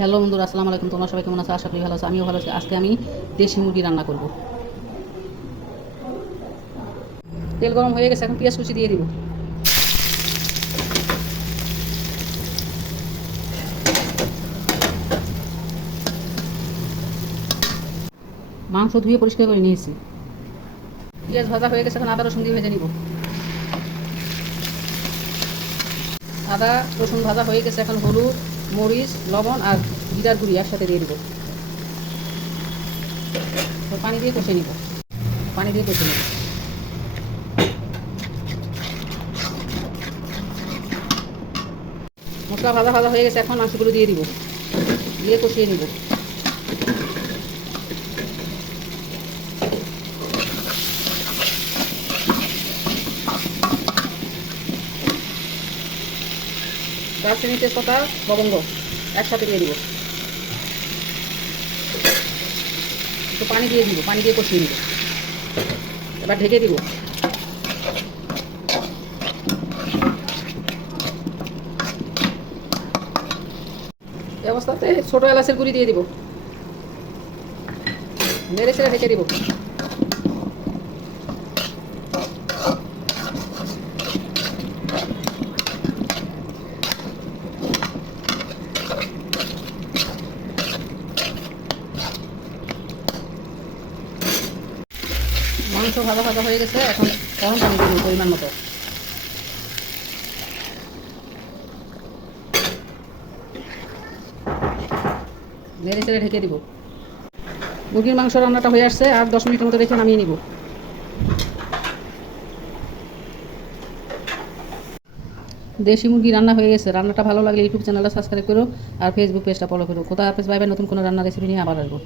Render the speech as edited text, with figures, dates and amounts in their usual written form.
Hello বন্ধুরা, আসসালামু আলাইকুম। তোমরা সবাই কেমন আছো? আশা করি ভালো আছো। আমিও ভালো আছি। আজকে আমি দেশি মুরগি রান্না করব। তেল গরম হয়ে গেছে, এখন পেঁয়াজ কুচি দিয়ে দিব। মাংস ধুয়ে পরিষ্কার করে নিয়েছি। পেঁয়াজ ভাজা হয়ে গেছে, এখন আদা রসুন দিয়ে ভেজে নিব। আদা রসুন ভাজা হয়ে গেছে, এখন হলুদ, মরিচ, লবণ আর জিরার গুঁড়ি একসাথে দিয়ে দিব। পানি দিয়ে কষে নিব। পানি দিয়ে কষে নিব। মশলা ভাজা ভাজা হয়ে গেছে, এখন মাংসগুলো দিয়ে দিব। দিয়ে কষিয়ে নিব। দারচিনি, তেজপাতা, লবঙ্গ একসাথে দিয়ে দিব। একটু পানি দিয়ে দিব, পানি দিয়ে কষিয়ে নিব। এবার ঢেকে দিব। এই অবস্থাতে ছোটো এলাচের গুঁড়ি দিয়ে দিব। নেড়ে ছেড়ে ঢেকে দিব। মাংস ভাজা ভাজা হয়ে গেছে, এখন গরম পানি দিব পরিমাণ মতো। নেড়ে চেড়ে ঢেকে দিব। মুরগির মাংস রান্নাটা হয়ে আসছে, আর 10 মিনিটের মতো রেখে নামিয়ে নিব। দেশি মুরগি রান্না হয়ে গেছে। রান্নাটা ভালো লাগলে ইউটিউব চ্যানেলটা সাবস্ক্রাইব করো আর ফেসবুক পেজটা ফলো করো। কোথা হাফেজ, বাই বাই। নতুন কোনো রান্নার রেসিপি নিয়ে আবার আসবো।